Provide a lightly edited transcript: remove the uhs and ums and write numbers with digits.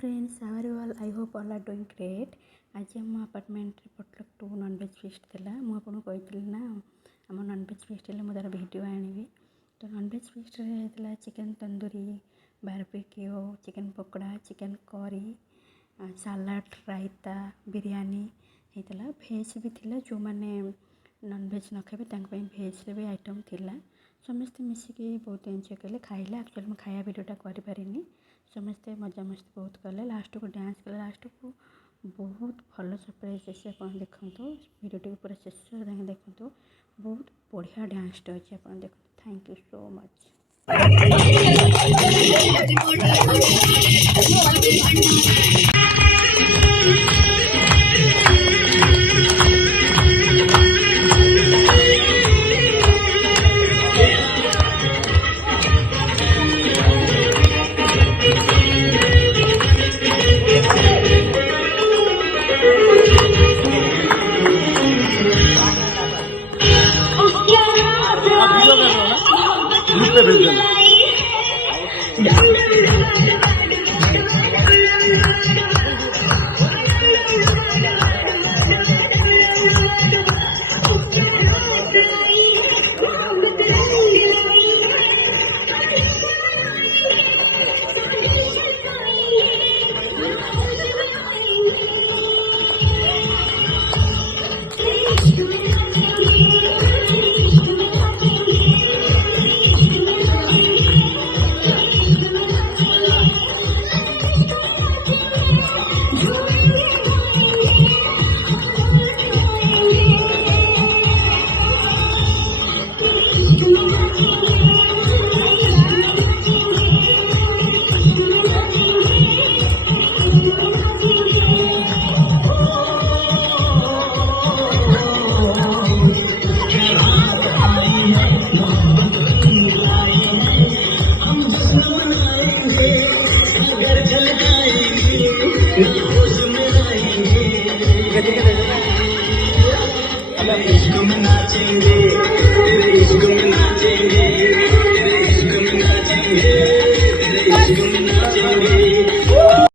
friends, how are you all? I hope all are doing great. आज हम apartment पटलक to nonveg fist थिला मु आपन कहितली ना हम नॉनवेज फिस्ट ले मु तार वीडियो आनिबी तो नॉनवेज फिस्ट रे थिला chicken tandoori barbecue chicken pakora chicken curry salad raita biryani हेतला भेज भी थिला जो माने नॉनवेज न खाबे तांक पई भेज रे भी आइटम थिला समस्त मिसिकी बहुत एंजॉय कले खाइला एक्चुअली मैं खाया वीडियोटा करि पारिनी समस्ते मजा मस्ती बहुत कले लास्ट को डांस कले लास्ट को बहुत भल सरप्राइज अच्छे आप देखो वीडियो पूरा शेष देखो बहुत बढ़िया डांसटा अच्छे आप देखो थैंक यू सो मच। इश्क में नाचेंगे तेरे इश्क में नाचेंगे तेरे इश्क में नाचेंगे तेरे इश्क में नाचेंगे